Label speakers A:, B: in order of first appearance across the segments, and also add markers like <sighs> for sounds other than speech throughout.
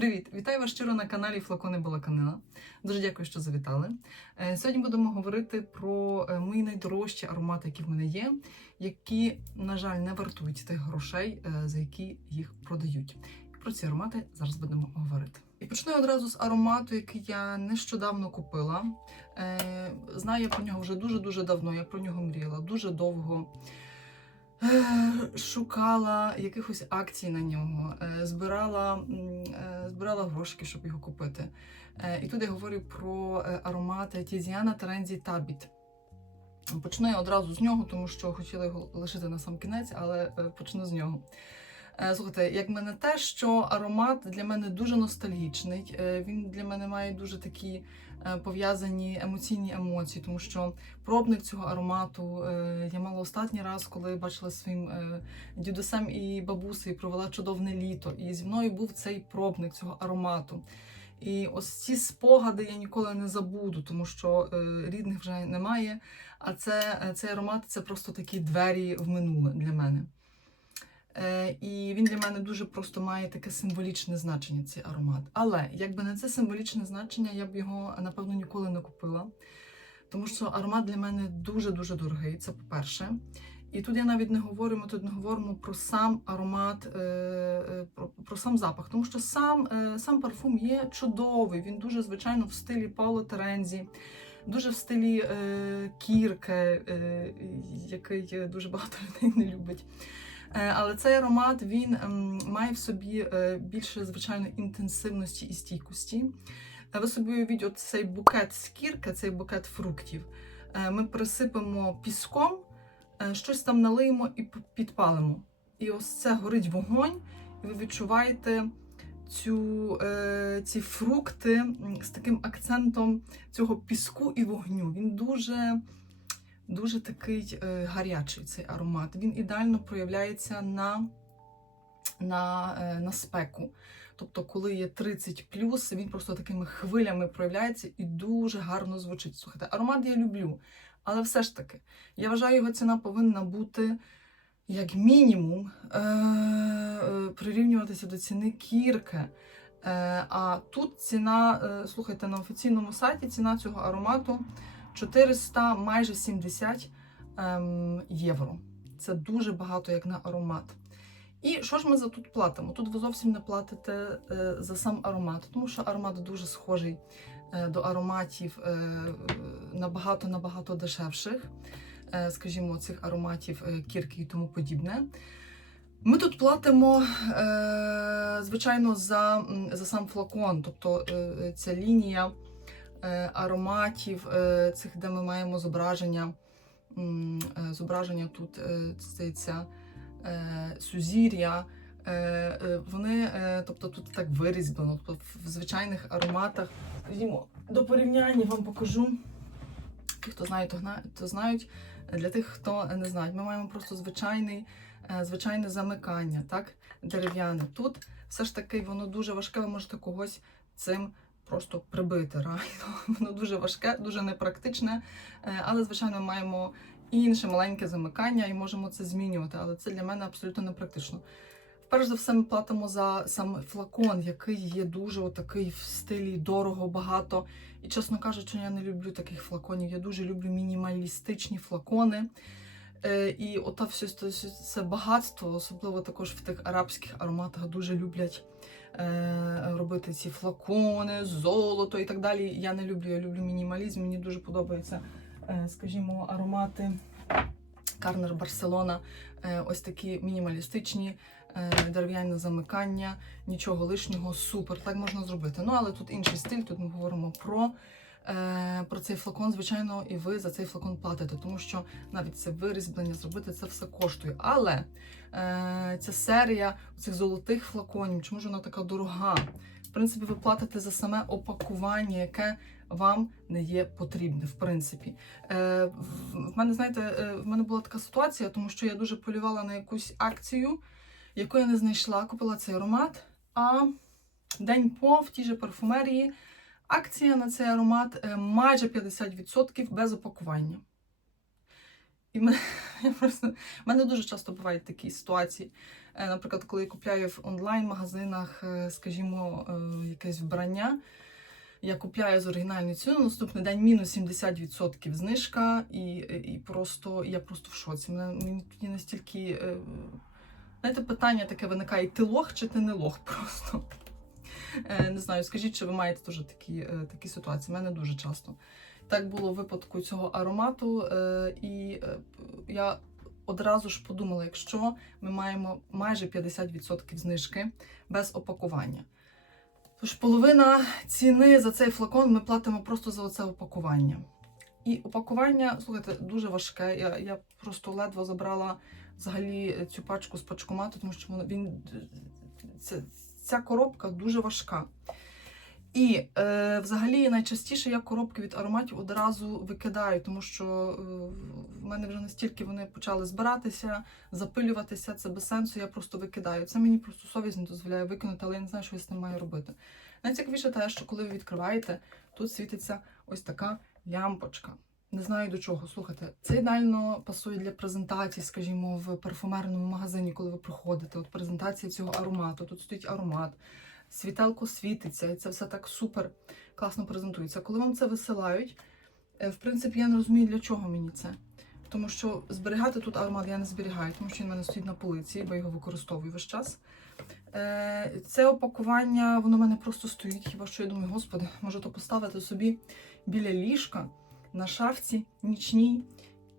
A: Привіт! Вітаю вас щиро на каналі Флакони Балаканина. Дуже дякую, що завітали. Е, Сьогодні будемо говорити про е, мої найдорожчі аромати, які в мене є, які, на жаль, не вартують тих грошей, е, за які їх продають. Про ці аромати зараз будемо говорити. І почну одразу з аромату, який я нещодавно купила. Знаю я про нього вже дуже-дуже давно. Я про нього мріяла дуже довго. <sighs> Шукала якихось акцій на нього, е, збирала, е, збирала грошки, щоб його купити. Е, І тут я говорю про аромати Тізіана Терензі Табіт. Почну я одразу з нього, тому що хотіла його лишити на сам кінець, але почну з нього. Е, Слухайте, як мене те, що аромат для мене дуже ностальгічний. Е, Він для мене має дуже такі е, пов'язані емоційні емоції, тому що пробник цього аромату я мала останній раз, коли бачила своїм дідусем і бабусею, провела чудовне літо. І зі мною був цей пробник цього аромату. І ось ці спогади я ніколи не забуду, тому що рідних вже немає. А це, цей аромат це просто такі двері в минуле для мене. Е, і він для мене дуже просто має таке символічне значення, цей аромат. Але якби не це символічне значення, я б його, напевно, ніколи не купила. Тому що аромат для мене дуже-дуже дорогий, це по-перше. І тут я навіть не говорю, ми тут не говоримо про сам аромат, е, е, про, про сам запах, тому що сам, сам парфум є чудовий. Він дуже, звичайно, в стилі Пауло Терензі, дуже в стилі е, Кірке, е, який дуже багато <laughs> людей не любить. Е, Але цей аромат він ем, має в собі е, більше, звичайно, інтенсивності і стійкості. Е, Ви собі уявіть, цей букет з кірки, цей букет фруктів. Ми присипемо піском, щось там налиємо і підпалимо. І ось це горить вогонь, і ви відчуваєте цю, ці фрукти з таким акцентом цього піску і вогню. Він дуже, дуже такий е, гарячий цей аромат. Він ідеально проявляється на, на, е, на спеку. Тобто, коли є 30 він просто такими хвилями проявляється і дуже гарно звучить. Слухайте, аромат я люблю, але все ж таки, я вважаю, його ціна повинна бути як мінімум е- прирівнюватися до ціни кірки. А тут ціна, слухайте, на офіційному сайті ціна цього аромату 400 майже 70 ем, євро. Це дуже багато як на аромат. І що ж ми за тут платимо? Тут ви зовсім не платите е, за сам аромат, тому що аромат дуже схожий е, до ароматів е, набагато набагато дешевших, е, скажімо, цих ароматів е, кірки і тому подібне. Ми тут платимо, е, звичайно, за, за сам флакон, тобто е, ця лінія ароматів, е, цих, де ми маємо зображення. е, Зображення тут е, е, сузір'я. Е, е, Вони, е, тобто тут так вирізблено, тобто в звичайних ароматах. Скажімо, до порівняння вам покажу. Ті, хто знає, то, знають. Для тих, хто не знає, ми маємо просто звичайний, е, звичайне замикання, так? Дерев'яне. Тут все ж таки воно дуже важке, ви можете когось цим просто прибити. Реально. <laughs> Воно дуже важке, дуже непрактичне. Е, Але, звичайно, маємо інше маленьке замикання і можемо це змінювати. Але це для мене абсолютно непрактично. Перш за все, ми платимо за сам флакон, який є дуже отакий в стилі дорого, багато. І, чесно кажучи, я не люблю таких флаконів. Я дуже люблю мінімалістичні флакони. Е, і ота все це- багатство, особливо також в тих арабських ароматах, дуже люблять е, робити ці флакони, золото і так далі. Я не люблю, я люблю мінімалізм. Мені дуже подобаються, е, скажімо, аромати Карнер Барселона. Ось такі мінімалістичні, дерев'яне замикання, нічого лишнього, супер. Так можна зробити. Ну, але тут інший стиль, тут ми говоримо про. Е, Про цей флакон, звичайно, і ви за цей флакон платите, тому що навіть це вирізблення зробити це все коштує. Але е, ця серія цих золотих флаконів, чому ж вона така дорога? В принципі, ви платите за саме опакування, яке вам не є потрібне, в принципі. Е, в мене, знаєте, е, в мене була така ситуація, тому що я дуже полювала на якусь акцію, яку я не знайшла, купила цей аромат. А день по в тій же парфумерії акція на цей аромат е, майже 50% без опакування. І мене, <laughs> в мене дуже часто бувають такі ситуації. Е, Наприклад, коли я купляю в онлайн-магазинах, е, скажімо, якесь вбрання, я купляю з оригінальною ціною, наступний день мінус 70% знижка, і, і просто я просто в шоці. Мені тоді настільки. Знаєте, питання таке виникає: ти лох чи ти не лох <laughs> просто. Е, Не знаю, скажіть, чи ви маєте теж такі, е, такі ситуації? У мене дуже часто. Так було в випадку цього аромату, е, і я одразу ж подумала, якщо ми маємо майже 50% знижки без опакування. Тож половина ціни за цей флакон ми платимо просто за оце опакування. І опакування, слухайте, дуже важке. Я, я просто ледве забрала взагалі цю пачку з пачкомату, тому що він ця, ця коробка дуже важка. І е, взагалі найчастіше я коробки від ароматів одразу викидаю, тому що е, в мене вже настільки вони почали збиратися, запилюватися, це без сенсу, я просто викидаю. Це мені просто совість не дозволяє викинути, але я не знаю, що я з ним маю робити. Найцікавіше те, що коли ви відкриваєте, тут світиться ось така лямпочка. Не знаю до чого. Слухайте, це ідеально пасує для презентації, скажімо, в парфумерному магазині, коли ви приходите. От презентація цього аромату. Тут стоїть аромат, світелко світиться, і це все так супер класно презентується. Коли вам це висилають, е, в принципі, я не розумію, для чого мені це. Тому що зберігати тут аромат я не зберігаю, тому що він в мене стоїть на полиці, бо я його використовую весь час. Е, Це опакування, воно в мене просто стоїть. Хіба що я думаю, господи, може то поставити собі біля ліжка на шафці нічній,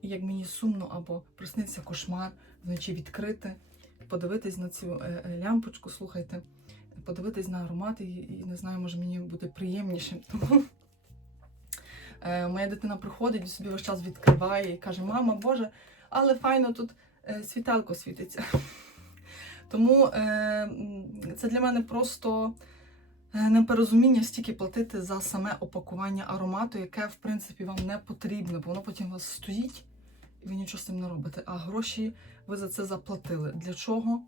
A: і як мені сумно або присниться кошмар, вночі відкрити, подивитись на цю е, е, лямпочку, слухайте, подивитись на аромат, і, не знаю, може мені буде приємніше. <laughs> Тому е, моя дитина приходить і собі весь час відкриває і каже: Мама, Боже, але файно тут світалко світиться. <laughs> Тому це для мене просто непорозуміння стільки платити за саме опакування аромату, яке, в принципі, вам не потрібно, бо воно потім у вас стоїть, і ви нічого з цим не робите. А гроші ви за це заплатили. Для чого?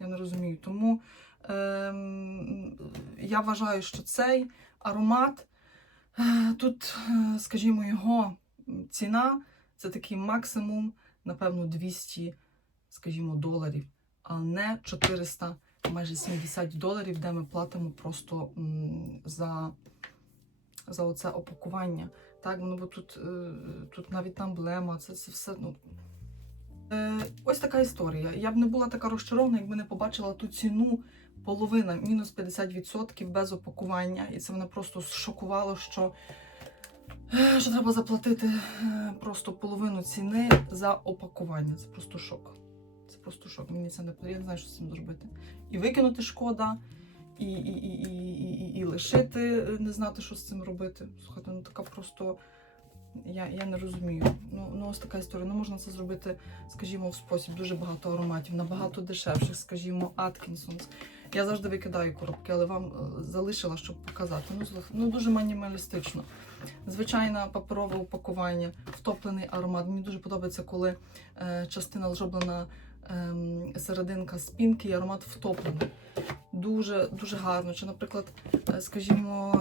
A: Я не розумію. Тому ем, я вважаю, що цей аромат, е, тут, е, скажімо, його ціна це такий максимум, напевно, 200, скажімо, доларів, а не 400, майже 70 доларів, де ми платимо просто за, за оце опакування. Так, воно бо тут, е, тут навіть емблема, це, це все. Ну, Е, ось така історія. Я б не була така розчарована, якби не побачила ту ціну половина, мінус 50% без опакування. І це мене просто шокувало, що, е, що треба заплатити просто половину ціни за опакування. Це просто шок. Просто шок. Мені це не. Я не знаю, що з цим зробити. І викинути шкода, і, і, і, і, і, і, лишити, е, не знати, що з цим робити. Слухайте, ну така просто. Я, я не розумію. Ну, ну ось така історія. Ну можна це зробити, скажімо, в спосіб дуже багато ароматів, набагато дешевших, скажімо, Аткінсонс. Я завжди викидаю коробки, але вам е, залишила, щоб показати. Ну, ну дуже мінімалістично. Звичайне паперове упакування, втоплений аромат. Мені дуже подобається, коли е, частина зроблена серединка спінки і аромат втоплений. Дуже дуже гарно. Чи, наприклад, е, скажімо,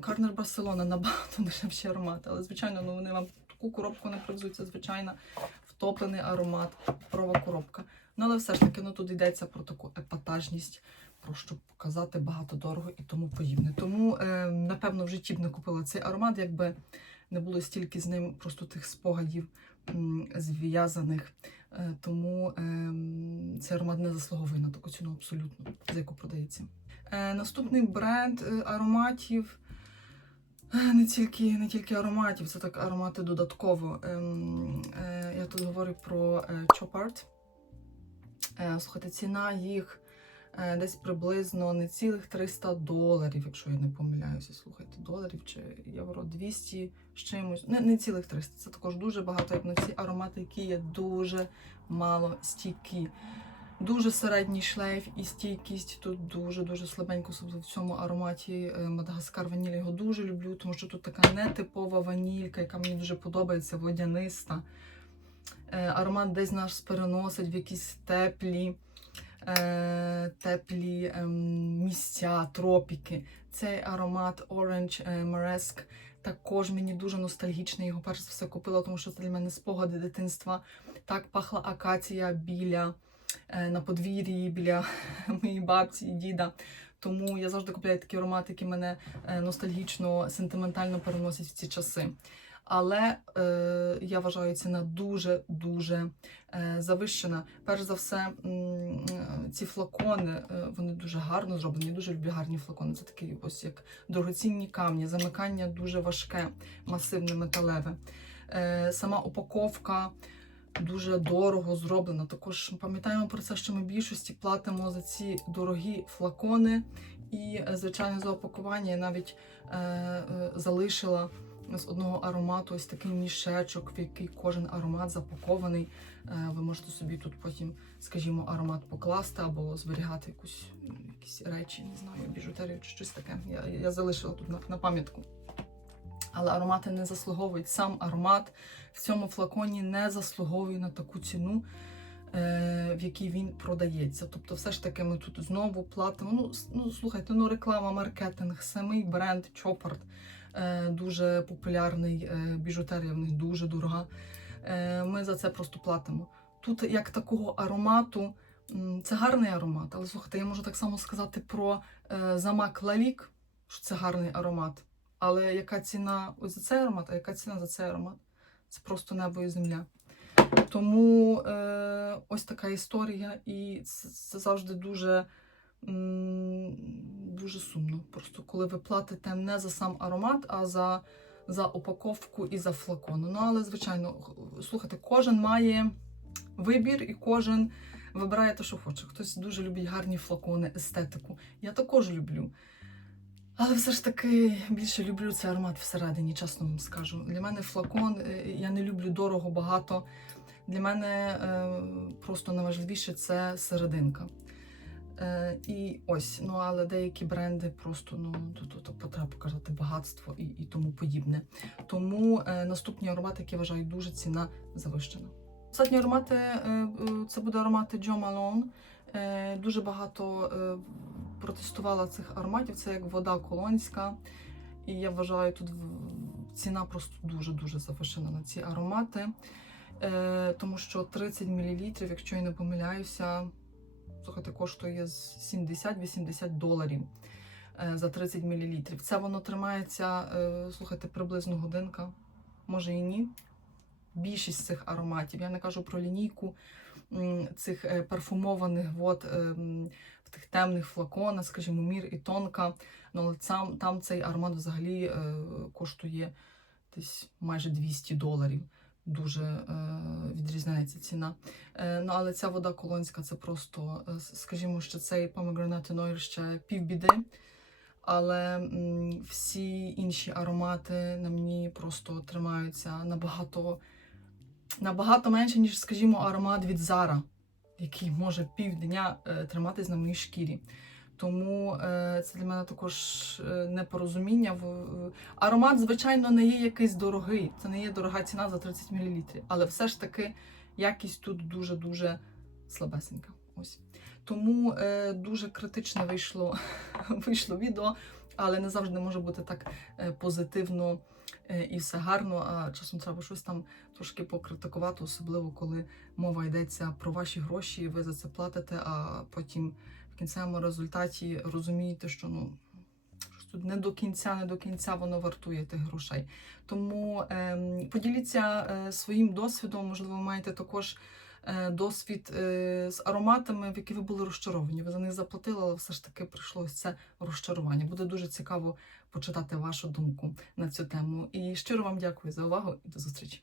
A: Карнер Барселона набагато <laughs> дешевші аромати, але звичайно, ну вони вам таку коробку не привезуть. Це звичайно втоплений аромат, паперова коробка. Ну але все ж таки, ну тут йдеться про таку епатажність, про щоб показати багато дорого і тому подібне. Тому, е, напевно, в житті б не купила цей аромат, якби не було стільки з ним просто тих спогадів зв'язаних. Е, Тому ем, цей аромат не заслуговує на таку ціну абсолютно, за яку продається. Е, Наступний бренд е, ароматів. Не тільки, не тільки ароматів, це так аромати додатково. Ем, Я тут говорю про Chop Е, Слухайте, ціна їх десь приблизно не цілих 300 доларів, якщо я не помиляюся. Слухайте, доларів чи євро 200 з чимось. Не, не цілих 300. Це також дуже багато, як на ці аромати, які є дуже мало стійкі. Дуже середній шлейф і стійкість тут дуже-дуже слабенько, особливо в цьому ароматі е, Мадагаскар ваніль. Його дуже люблю, тому що тут така нетипова ванілька, яка мені дуже подобається, водяниста. Е, Аромат десь нас переносить в якісь теплі, е, теплі ем, місця, тропіки. Цей аромат Orange е, Maresque також мені дуже ностальгічний. Його перш за все купила, тому що це для мене спогади дитинства. Так пахла акація біля е, на подвір'ї, біля <laughs> моєї бабці і діда. Тому я завжди купляю такі аромати, які мене е, ностальгічно, сентиментально переносять в ці часи. Але е, я вважаю, ціна дуже-дуже е, завищена. Перш за все, м, е, ці флакони е, вони дуже гарно зроблені. Я дуже люблю гарні флакони. Це такі ось як дорогоцінні камні, замикання дуже важке, масивне, металеве. Е, сама упаковка дуже дорого зроблена. Також пам'ятаємо про це, що ми в більшості платимо за ці дорогі флакони. І, е, звичайно, за опакування я навіть е, е, залишила з одного аромату ось такий мішечок, в який кожен аромат запакований. Е, ви можете собі тут потім, скажімо, аромат покласти або зберігати якусь, якісь речі, не знаю, біжутерію чи щось таке. Я, я залишила тут на, на пам'ятку. Але аромати не заслуговують. Сам аромат в цьому флаконі не заслуговує на таку ціну, е, в якій він продається. Тобто, все ж таки, ми тут знову платимо. Ну, ну слухайте, ну реклама, маркетинг, самий бренд е, дуже популярний, е, біжутерія в них дуже дорога. Е, ми за це просто платимо. Тут як такого аромату, це гарний аромат, але слухайте, я можу так само сказати про е, замак Лалік, що це гарний аромат. Але яка ціна ось за цей аромат, а яка ціна за цей аромат? Це просто небо і земля. Тому е, ось така історія, і це, це завжди дуже, дуже сумно. Просто коли ви платите не за сам аромат, а за, за упаковку і за флакон. Ну, але, звичайно, слухайте, кожен має вибір і кожен вибирає те, що хоче. Хтось дуже любить гарні флакони, естетику. Я також люблю. Але все ж таки більше люблю цей аромат всередині, чесно вам скажу. Для мене флакон, е, я не люблю дорого, багато. Для мене е, просто найважливіше це серединка. Е, і ось, ну але деякі бренди просто ну то, то треба показати багатство і, і тому подібне. Тому е, наступні аромати, які вважаю дуже ціна завищена. Останні аромати е, е, це буде аромати Jo Malone. Е, Дуже багато е, протестувала цих ароматів. Це як вода колонська. І я вважаю, тут ціна просто дуже-дуже завишена на ці аромати. Е, тому що 30 мл, якщо я не помиляюся, слухайте, коштує 70-80 доларів е, за 30 мл. Це воно тримається, е, слухайте, приблизно годинка, може і ні. Більшість цих ароматів. Я не кажу про лінійку цих е, парфумованих вод в тих темних флаконах, скажімо, мір і тонка. Ну, але сам, там цей аромат взагалі коштує десь майже 200 доларів. Дуже е, відрізняється ціна. Е, ну, але ця вода колонська це просто, е, скажімо, що цей oil ще півбіди. Але всі інші аромати на мені просто тримаються набагато, набагато менше, ніж, скажімо, аромат від Zara, який може півдня триматись на моїй шкірі. Тому е, це для мене також е, непорозуміння. Аромат, звичайно, не є якийсь дорогий, це не є дорога ціна за 30 мл. Але все ж таки якість тут дуже-дуже слабесенька. Ось. Тому е, дуже критичне вийшло, <laughs> вийшло відео, але не завжди може бути так позитивно і все гарно. А часом треба щось там трошки покритикувати, особливо коли мова йдеться про ваші гроші, ви за це платите, а потім кінцевому результаті розумієте, що ну. Тут не до кінця, не до кінця воно вартує тих грошей. Тому ем, поділіться е, своїм досвідом. Можливо, ви маєте також е, досвід е, з ароматами, в які ви були розчаровані. Ви за них заплатили, але все ж таки прийшло це розчарування. Буде дуже цікаво почитати вашу думку на цю тему. І щиро вам дякую за увагу і до зустрічі.